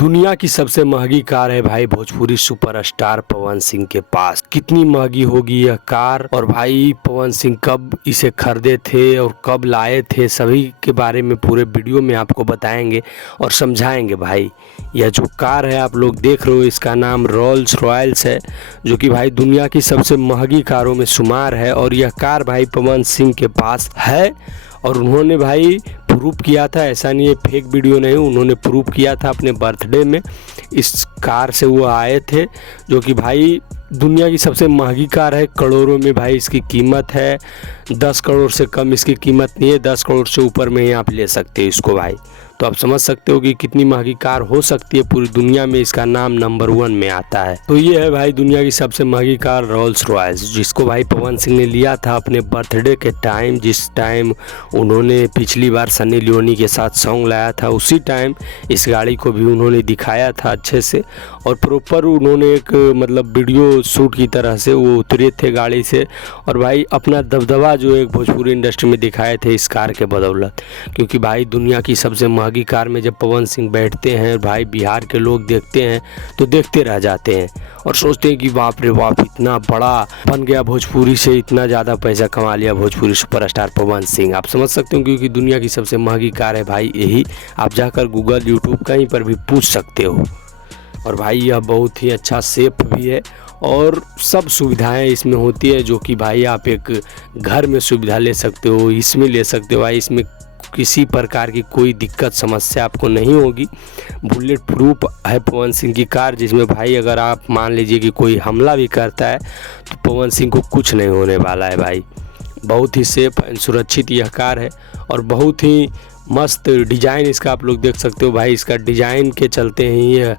दुनिया की सबसे महंगी कार है भाई भोजपुरी सुपरस्टार पवन सिंह के पास। कितनी महंगी होगी यह कार और भाई पवन सिंह कब इसे खरीदे थे और कब लाए थे, सभी के बारे में पूरे वीडियो में आपको बताएंगे और समझाएंगे भाई। यह जो कार है आप लोग देख रहे हो, इसका नाम रोल्स रॉयल्स है, जो कि भाई दुनिया की सबसे महंगी कारों में शुमार है। और यह कार भाई पवन सिंह के पास है और उन्होंने भाई प्रूफ किया था, ऐसा नहीं है फेक वीडियो नहीं, उन्होंने प्रूफ किया था अपने बर्थडे में। इस कार से वो आए थे, जो कि भाई दुनिया की सबसे महंगी कार है। करोड़ों में भाई इसकी कीमत है, 10 करोड़ से कम इसकी कीमत नहीं है, 10 करोड़ से ऊपर में ही आप ले सकते हो इसको भाई। तो आप समझ सकते हो कि कितनी महंगी कार हो सकती है, पूरी दुनिया में इसका नाम नंबर 1 में आता है। तो ये है भाई दुनिया की सबसे महंगी कार रोल्स रॉयल्स, जिसको भाई पवन सिंह ने लिया था अपने बर्थडे के टाइम। जिस टाइम उन्होंने पिछली बार सनी लियोनी के साथ सॉन्ग लाया था, उसी टाइम इस गाड़ी को भी उन्होंने दिखाया था अच्छे से, और प्रॉपर उन्होंने एक मतलब वीडियो शूट की तरह से वो उतरे थे गाड़ी से, और भाई अपना दबदबा जो एक भोजपुरी इंडस्ट्री में दिखाए थे इस कार के बदौलत। क्योंकि भाई दुनिया की सबसे महंगी कार में जब पवन सिंह बैठते हैं, भाई बिहार के लोग देखते हैं तो देखते रह जाते हैं और सोचते हैं कि बाप रे बाप, इतना बड़ा बन गया भोजपुरी से, इतना ज़्यादा पैसा कमा लिया भोजपुरी सुपरस्टार पवन सिंह। आप समझ सकते हो, क्योंकि दुनिया की सबसे महंगी कार है भाई यही। आप जाकर गूगल, यूट्यूब कहीं पर भी पूछ सकते हो। और भाई यह बहुत ही अच्छा सेफ भी है और सब सुविधाएं इसमें होती है, जो कि भाई आप एक घर में सुविधा ले सकते हो, इसमें ले सकते हो भाई। इसमें किसी प्रकार की कोई दिक्कत समस्या आपको नहीं होगी। बुलेट प्रूफ है पवन सिंह की कार, जिसमें भाई अगर आप मान लीजिए कि कोई हमला भी करता है तो पवन सिंह को कुछ नहीं होने वाला है भाई। बहुत ही सेफ एंड सुरक्षित यह कार है और बहुत ही मस्त डिज़ाइन इसका आप लोग देख सकते हो भाई। इसका डिज़ाइन के चलते ही यह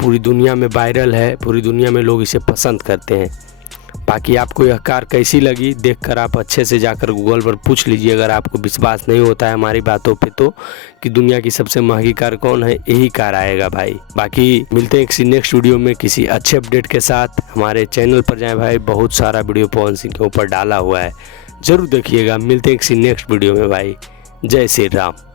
पूरी दुनिया में वायरल है, पूरी दुनिया में लोग इसे पसंद करते हैं। बाकी आपको यह कार कैसी लगी देखकर आप अच्छे से जाकर गूगल पर पूछ लीजिए, अगर आपको विश्वास नहीं होता है हमारी बातों पे तो, कि दुनिया की सबसे महंगी कार कौन है, यही कार आएगा भाई। बाकी मिलते हैं किसी नेक्स्ट वीडियो में किसी अच्छे अपडेट के साथ। हमारे चैनल पर जाएं भाई, बहुत सारा वीडियो पवन सिंह के ऊपर डाला हुआ है, ज़रूर देखिएगा। मिलते हैं किसी नेक्स्ट वीडियो में भाई। जय श्री राम।